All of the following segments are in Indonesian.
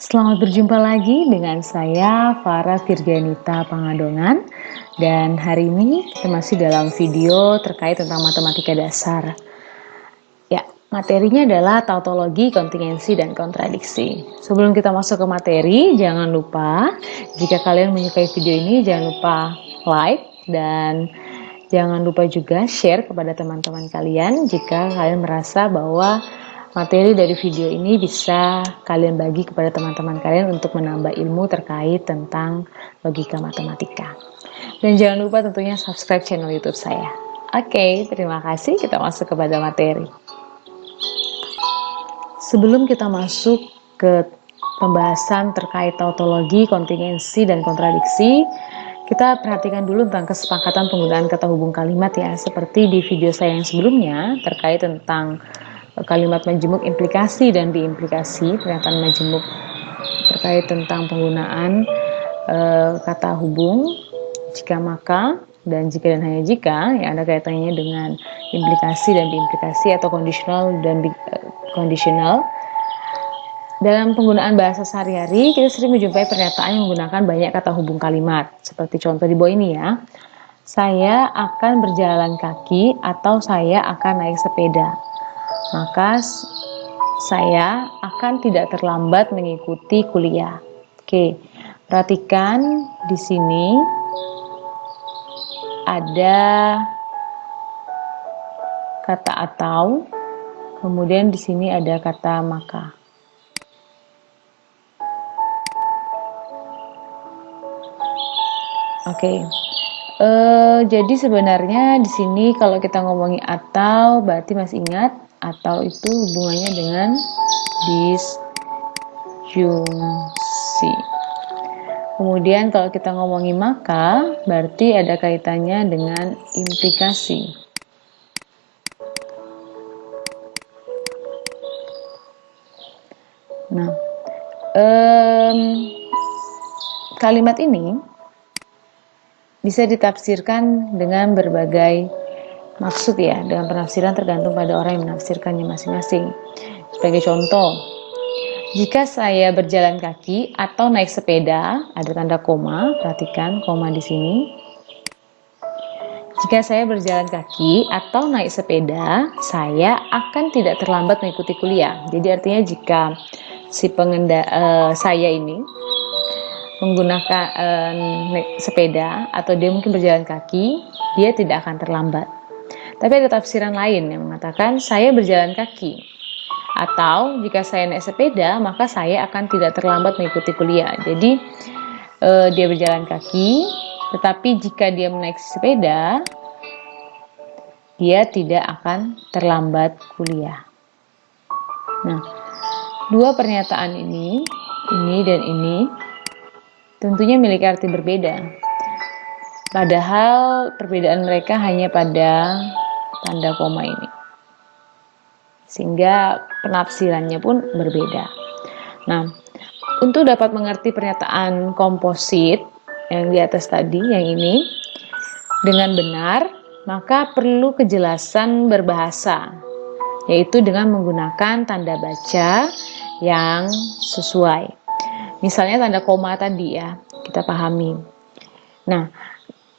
Selamat berjumpa lagi dengan saya Farah Virgianita Pangadongan, dan hari ini kita masih dalam video terkait tentang matematika dasar. Ya, materinya adalah tautologi, kontingensi, dan kontradiksi. Sebelum kita masuk ke materi, jangan lupa jika kalian menyukai video ini, jangan lupa like dan jangan lupa juga share kepada teman-teman kalian jika kalian merasa bahwa materi dari video ini bisa kalian bagi kepada teman-teman kalian untuk menambah ilmu terkait tentang logika matematika. Dan jangan lupa tentunya subscribe channel YouTube saya. Oke, terima kasih. Kita masuk kepada materi. Sebelum kita masuk ke pembahasan terkait tautologi, kontingensi, dan kontradiksi, kita perhatikan dulu tentang kesepakatan penggunaan kata hubung kalimat ya. Seperti di video saya yang sebelumnya terkait tentang kalimat majemuk implikasi dan diimplikasi, pernyataan majemuk terkait tentang penggunaan kata hubung jika maka dan jika dan hanya jika yang ada kaitannya dengan implikasi dan diimplikasi atau conditional dan conditional. Dalam penggunaan bahasa sehari-hari kita sering menjumpai pernyataan yang menggunakan banyak kata hubung kalimat seperti contoh di bawah ini ya. Saya akan berjalan kaki atau saya akan naik sepeda. Maka saya akan tidak terlambat mengikuti kuliah. Oke, perhatikan di sini ada kata atau, kemudian di sini ada kata maka. Oke. Jadi sebenarnya di sini kalau kita ngomongin atau, berarti masih ingat atau itu hubungannya dengan disjungsi. Kemudian kalau kita ngomongin maka, berarti ada kaitannya dengan implikasi. Nah, kalimat ini bisa ditafsirkan dengan berbagai maksud ya, dengan penafsiran tergantung pada orang yang menafsirkannya masing-masing. Sebagai contoh, jika saya berjalan kaki atau naik sepeda, ada tanda koma, perhatikan koma di sini. Jika saya berjalan kaki atau naik sepeda, saya akan tidak terlambat mengikuti kuliah. Jadi artinya jika si saya ini menggunakan sepeda atau dia mungkin berjalan kaki, dia tidak akan terlambat. Tapi ada tafsiran lain yang mengatakan saya berjalan kaki atau jika saya naik sepeda maka saya akan tidak terlambat mengikuti kuliah. Jadi dia berjalan kaki, tetapi jika dia menaiki sepeda dia tidak akan terlambat kuliah. Nah, dua pernyataan ini dan ini tentunya memiliki arti berbeda. Padahal perbedaan mereka hanya pada tanda koma ini. Sehingga penafsirannya pun berbeda. Nah, untuk dapat mengerti pernyataan komposit yang di atas tadi, yang ini, dengan benar, maka perlu kejelasan berbahasa, yaitu dengan menggunakan tanda baca yang sesuai. Misalnya tanda koma tadi ya, kita pahami. Nah,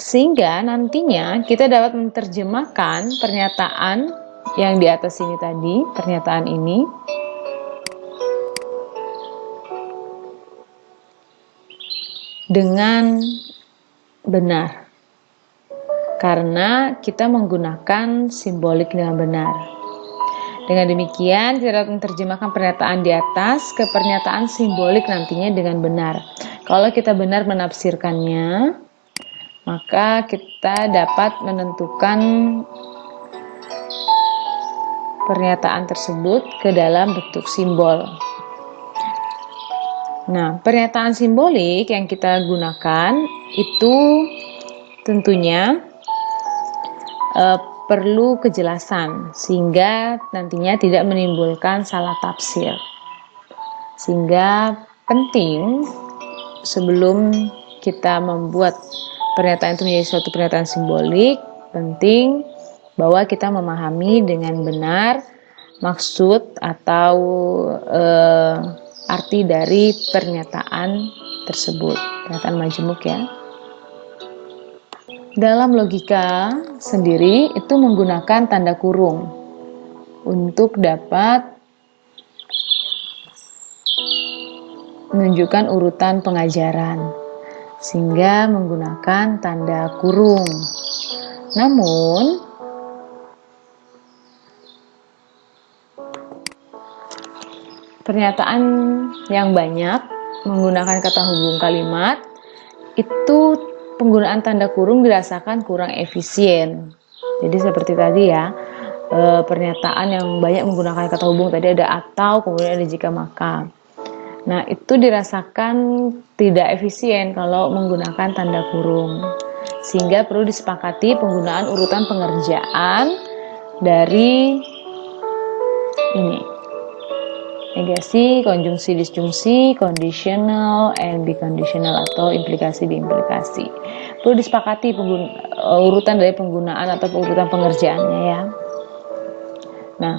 sehingga nantinya kita dapat menerjemahkan pernyataan yang di atas ini tadi, pernyataan ini, dengan benar. Karena kita menggunakan simbolik dengan benar. Dengan demikian, kita dapat menerjemahkan pernyataan di atas ke pernyataan simbolik nantinya dengan benar. Kalau kita benar menafsirkannya, maka kita dapat menentukan pernyataan tersebut ke dalam bentuk simbol. Nah, pernyataan simbolik yang kita gunakan itu tentunya perlu kejelasan sehingga nantinya tidak menimbulkan salah tafsir. Sehingga penting sebelum kita membuat pernyataan itu menjadi suatu pernyataan simbolik, penting bahwa kita memahami dengan benar maksud atau arti dari pernyataan tersebut, pernyataan majemuk ya. Dalam logika sendiri itu menggunakan tanda kurung untuk dapat menunjukkan urutan pengajaran, sehingga menggunakan tanda kurung. Namun, pernyataan yang banyak menggunakan kata hubung kalimat itu penggunaan tanda kurung dirasakan kurang efisien. Jadi seperti tadi ya, pernyataan yang banyak menggunakan kata hubung tadi ada atau, kemudian ada jika maka. Nah, itu dirasakan tidak efisien kalau menggunakan tanda kurung. Sehingga perlu disepakati penggunaan urutan pengerjaan dari ini. Negasi, konjungsi, disjungsi, conditional, and biconditional atau implikasi, biimplikasi. Perlu disepakati urutan dari penggunaan atau urutan pengerjaannya ya. Nah,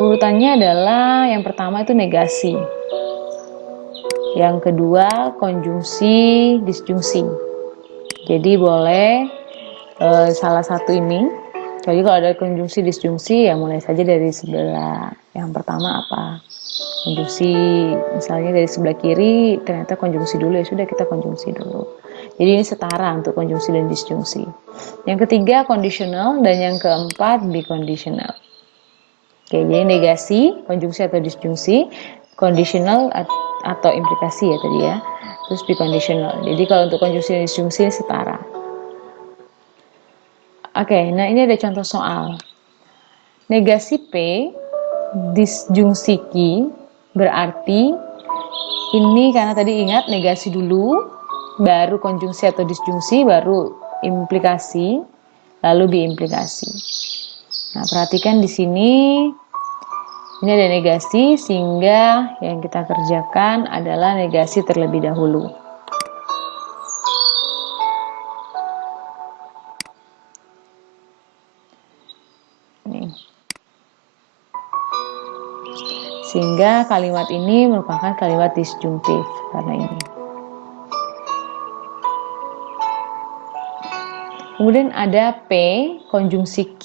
urutannya adalah yang pertama itu negasi. Yang kedua konjungsi, disjungsi. Jadi boleh salah satu ini. Jadi kalau ada konjungsi, disjungsi ya mulai saja dari sebelah yang pertama apa. Konjungsi misalnya dari sebelah kiri ternyata konjungsi dulu, ya sudah kita konjungsi dulu. Jadi ini setara untuk konjungsi dan disjungsi. Yang ketiga conditional dan yang keempat biconditional. Oke, jadi negasi, konjungsi atau disjungsi, conditional atau implikasi ya tadi ya. Terus biconditional. Jadi kalau untuk konjungsi dan disjungsi setara. Oke, nah ini ada contoh soal. Negasi P, disjungsi Q, berarti ini karena tadi ingat negasi dulu, baru konjungsi atau disjungsi, baru implikasi, lalu biimplikasi. Nah, perhatikan di sini ini ada negasi, sehingga yang kita kerjakan adalah negasi terlebih dahulu. Sehingga kalimat ini merupakan kalimat disjungtif karena ini. Kemudian ada P, konjungsi Q,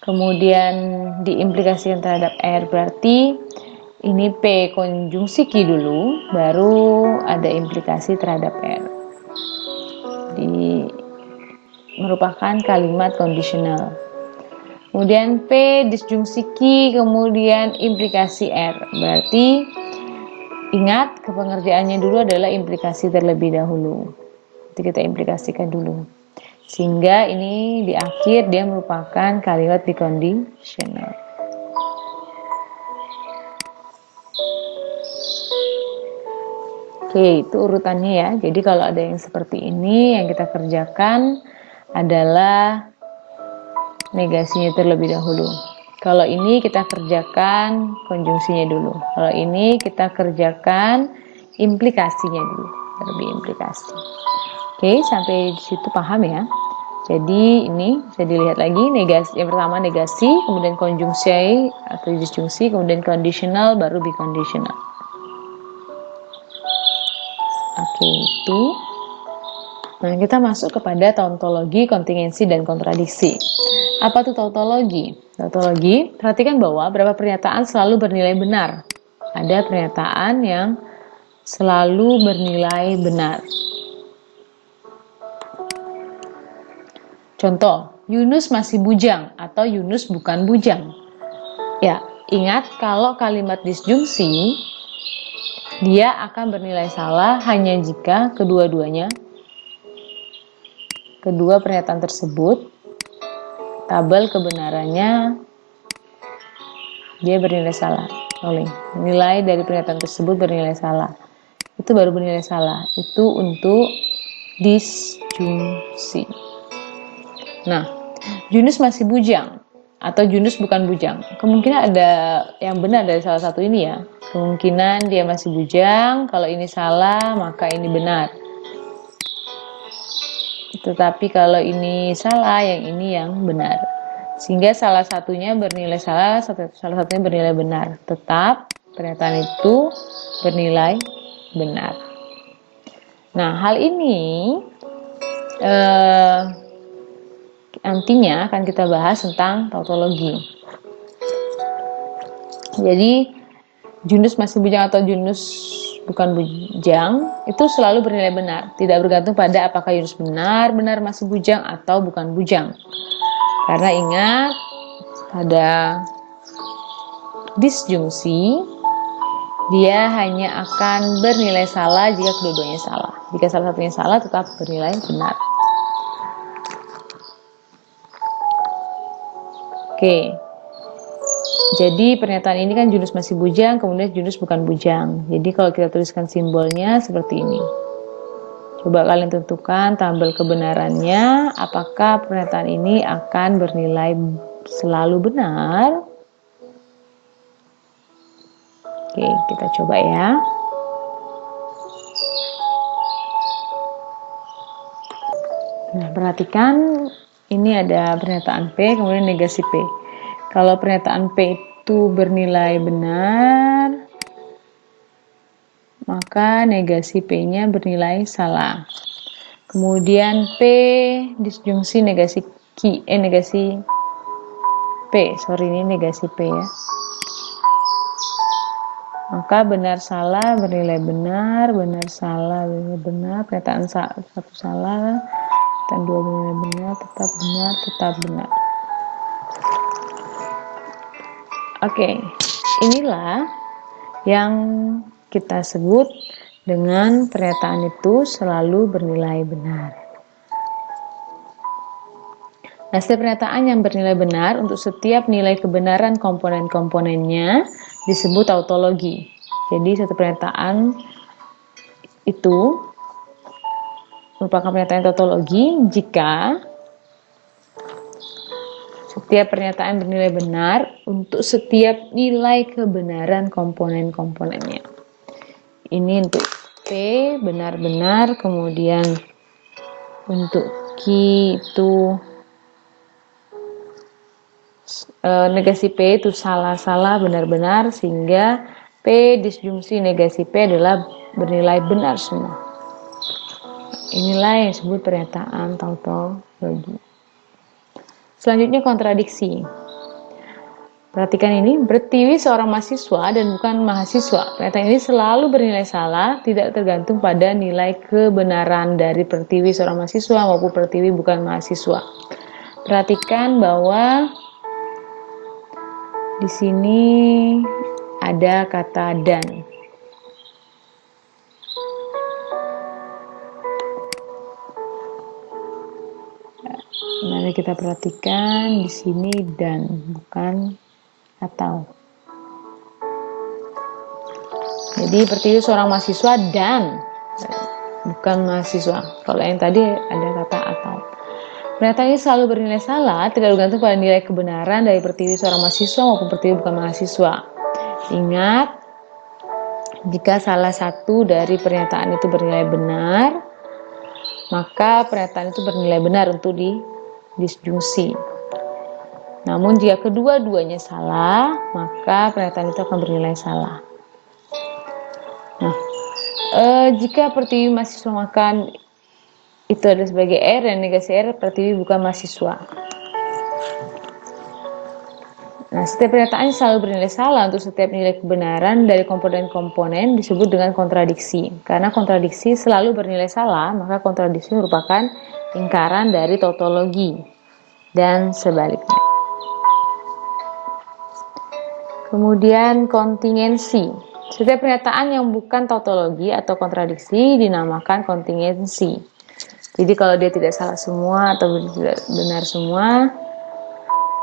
kemudian diimplikasikan terhadap R, berarti ini P konjungsi Q dulu, baru ada implikasi terhadap R. Jadi merupakan kalimat kondisional. Kemudian P disjungsi Q, kemudian implikasi R. Berarti ingat pengerjaannya dulu adalah implikasi terlebih dahulu. Jadi kita implikasikan dulu. Sehingga ini di akhir dia merupakan kalimat biconditional. Oke, itu urutannya ya. Jadi kalau ada yang seperti ini, yang kita kerjakan adalah negasinya terlebih dahulu. Kalau ini kita kerjakan konjungsinya dulu. Kalau ini kita kerjakan implikasinya dulu, terlebih implikasi. Oke, sampai di situ paham ya. Jadi ini bisa dilihat lagi, negasi yang pertama negasi, kemudian konjungsi atau disjungsi, kemudian conditional, baru biconditional. Oke, itu. Nah, kita masuk kepada tautologi, kontingensi, dan kontradiksi. Apa itu tautologi? Tautologi, perhatikan bahwa beberapa pernyataan selalu bernilai benar. Ada pernyataan yang selalu bernilai benar. Contoh, Yunus masih bujang atau Yunus bukan bujang. Ya, ingat kalau kalimat disjungsi, dia akan bernilai salah hanya jika kedua pernyataan tersebut tabel kebenarannya dia bernilai salah. Nilai dari pernyataan tersebut bernilai salah. Itu baru bernilai salah. Itu untuk disjungsi. Nah, Yunus masih bujang atau Yunus bukan bujang. Kemungkinan ada yang benar dari salah satu ini ya. Kemungkinan dia masih bujang, kalau ini salah maka ini benar. Tetapi kalau ini salah, yang ini yang benar. Sehingga salah satunya bernilai salah, salah satunya bernilai benar. Tetap pernyataan itu bernilai benar. Nah, hal ini nantinya akan kita bahas tentang tautologi. Jadi, junus masih bujang atau junus bukan bujang itu selalu bernilai benar, tidak bergantung pada apakah junus benar-benar masih bujang atau bukan bujang. Karena ingat, pada disjungsi dia hanya akan bernilai salah jika kedua-duanya salah. Jika salah satunya salah, tetap bernilai benar. Oke. Jadi pernyataan ini kan junus masih bujang, kemudian junus bukan bujang. Jadi kalau kita tuliskan simbolnya seperti ini. Coba kalian tentukan tabel kebenarannya, apakah pernyataan ini akan bernilai selalu benar? Oke, kita coba ya. Nah, perhatikan ini ada pernyataan P, kemudian negasi P. Kalau pernyataan P itu bernilai benar, maka negasi P-nya bernilai salah. Kemudian P disjungsi negasi negasi P, ini negasi P ya. Maka benar salah bernilai benar, benar salah bernilai benar, pernyataan satu salah, pernyataan dua bernilai benar, tetap benar, tetap benar. Oke, inilah yang kita sebut dengan pernyataan itu selalu bernilai benar. Nah, setiap pernyataan yang bernilai benar untuk setiap nilai kebenaran komponen-komponennya disebut tautologi. Jadi, satu pernyataan itu merupakan pernyataan tautologi jika setiap pernyataan bernilai benar untuk setiap nilai kebenaran komponen-komponennya. Ini untuk P benar-benar, kemudian untuk Q itu negasi P itu salah-salah benar-benar, sehingga P disjungsi negasi P adalah bernilai benar semua. Inilah yang disebut pernyataan tautologi. Selanjutnya kontradiksi. Perhatikan ini, Pertiwi seorang mahasiswa dan bukan mahasiswa. Pernyataan ini selalu bernilai salah, tidak tergantung pada nilai kebenaran dari Pertiwi seorang mahasiswa maupun Pertiwi bukan mahasiswa. Perhatikan bahwa di sini ada kata dan. Mari kita perhatikan di sini dan, bukan atau. Jadi Pertiwi seorang mahasiswa dan bukan mahasiswa. Kalau yang tadi ada kata atau. Pernyataan ini selalu bernilai salah, tidak bergantung pada nilai kebenaran dari Pertiwi seorang mahasiswa maupun Pertiwi bukan mahasiswa. Ingat, jika salah satu dari pernyataan itu bernilai benar, maka pernyataan itu bernilai benar untuk disjungsi. Namun jika kedua-duanya salah, maka pernyataan itu akan bernilai salah. Nah, jika Pertiwi mahasiswa makan itu ada sebagai R dan negasi R, Pertiwi bukan mahasiswa. Nah, setiap pernyataan selalu bernilai salah untuk setiap nilai kebenaran dari komponen-komponen disebut dengan kontradiksi. Karena kontradiksi selalu bernilai salah, maka kontradiksi merupakan ingkaran dari tautologi dan sebaliknya. Kemudian kontingensi. Setiap pernyataan yang bukan tautologi atau kontradiksi dinamakan kontingensi. Jadi kalau dia tidak salah semua atau tidak benar semua,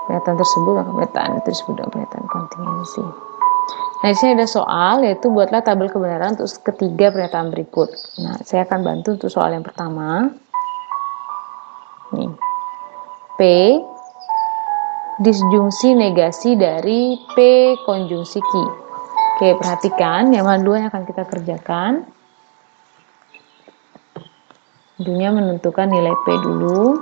pernyataan tersebut maka pernyataan itu disebut dengan pernyataan kontingensi. Nah, di sini ada soal, yaitu buatlah tabel kebenaran untuk ketiga pernyataan berikut. Nah, saya akan bantu untuk soal yang pertama. Nih. P disjungsi negasi dari P konjungsi Q. Oke, perhatikan yang mana dua yang akan kita kerjakan. Tentunya menentukan nilai P dulu.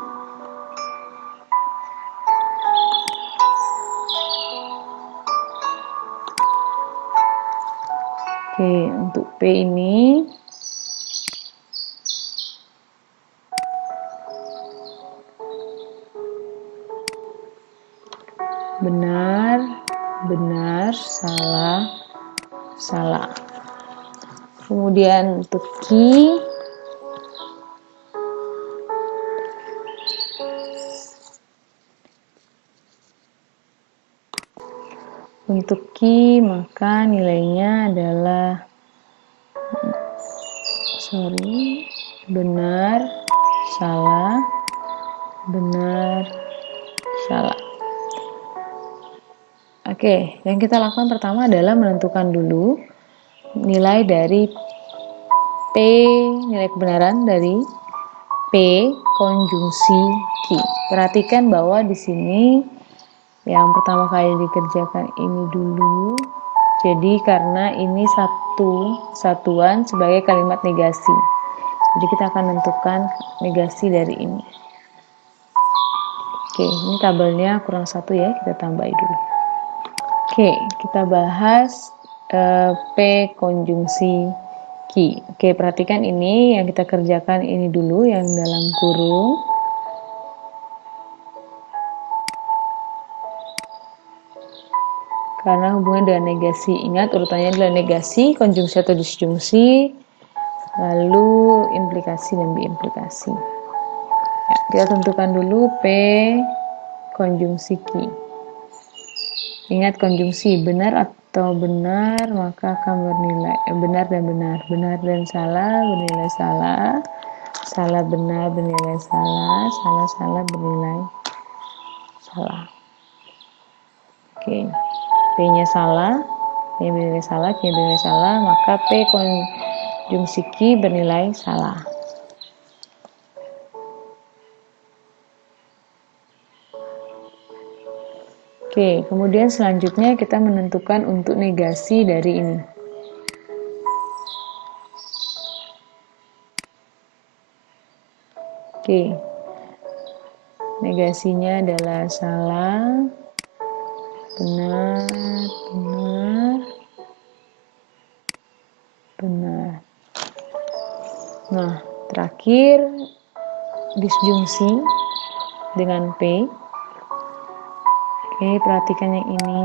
Oke, untuk P ini benar, benar, salah, salah. Kemudian untuk Q maka nilainya adalah benar, salah, benar, salah. Oke, yang kita lakukan pertama adalah menentukan dulu nilai dari P, nilai kebenaran dari P konjungsi Q. Perhatikan bahwa di sini yang pertama kali dikerjakan ini dulu. Jadi karena ini satuan sebagai kalimat negasi. Jadi kita akan menentukan negasi dari ini. Oke, ini tabelnya kurang 1 ya, kita tambahin dulu. Oke, kita bahas P konjungsi Q. Oke, perhatikan ini yang kita kerjakan ini dulu yang dalam kurung. Karena hubungan dengan negasi, ingat urutannya adalah negasi, konjungsi atau disjungsi, lalu implikasi dan biimplikasi. Ya, kita tentukan dulu P konjungsi Q. Ingat konjungsi, benar atau benar maka akan bernilai benar dan benar, benar dan salah bernilai salah, salah benar bernilai salah, salah salah bernilai salah. Oke. P-nya salah, P bernilai salah, Q bernilai salah, maka P konjungsi Q bernilai salah. Oke, kemudian selanjutnya kita menentukan untuk negasi dari ini. Oke, negasinya adalah salah, benar, benar, benar. Nah, terakhir disjungsi dengan P. Oke, perhatikan yang ini.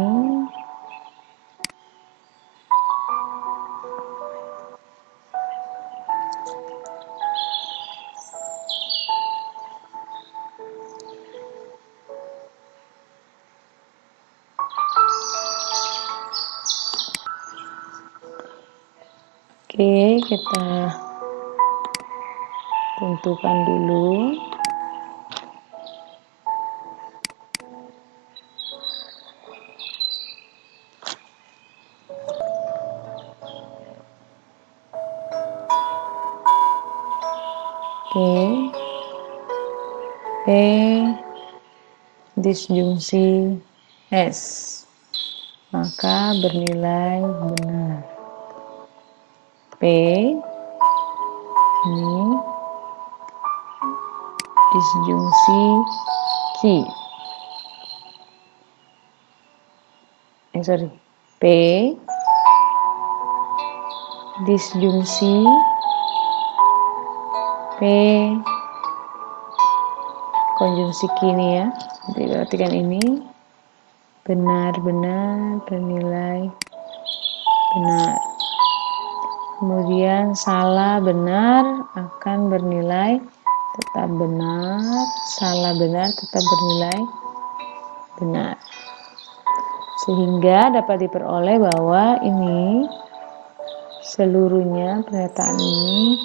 Oke, kita tentukan dulu. Oke, P disjungsi S, maka bernilai benar. P ini disjungsi Q. P disjungsi P konjungsi Q ini ya. Jadi perhatikan ini benar-benar bernilai benar. Kemudian salah benar akan bernilai tetap benar, salah benar tetap bernilai benar. Sehingga dapat diperoleh bahwa ini seluruhnya pernyataan ini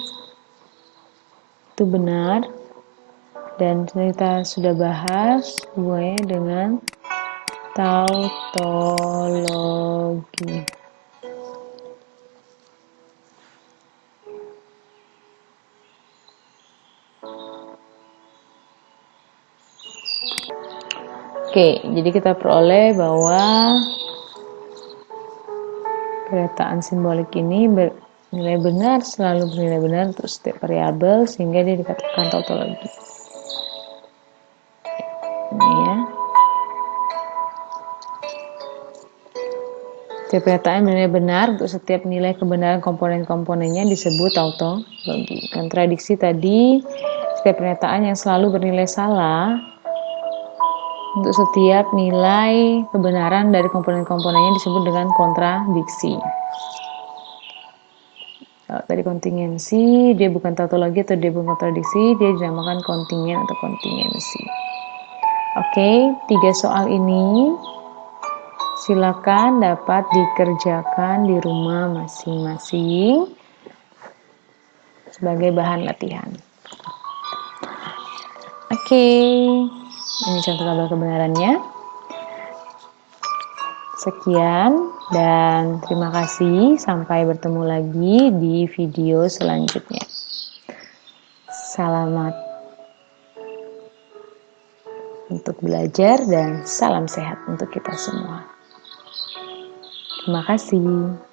itu benar, dan kita sudah bahas hubungannya dengan tautologi. Oke, jadi kita peroleh bahwa pernyataan simbolik ini bernilai benar, selalu bernilai benar untuk setiap variabel, sehingga dia dikatakan tautologi. Ini ya. Setiap pernyataan bernilai benar, untuk setiap nilai kebenaran komponen-komponennya disebut tautologi. Kontradiksi tadi, setiap pernyataan yang selalu bernilai salah, untuk setiap nilai kebenaran dari komponen-komponennya disebut dengan kontradiksi. Tadi kontingensi, dia bukan tautologi atau dia bukan kontradiksi, dia dinamakan kontingen atau kontingensi. Oke, 3 soal ini silakan dapat dikerjakan di rumah masing-masing sebagai bahan latihan. Oke, ini contoh tabel kebenarannya. Sekian dan terima kasih. Sampai bertemu lagi di video selanjutnya. Selamat untuk belajar dan salam sehat untuk kita semua. Terima kasih.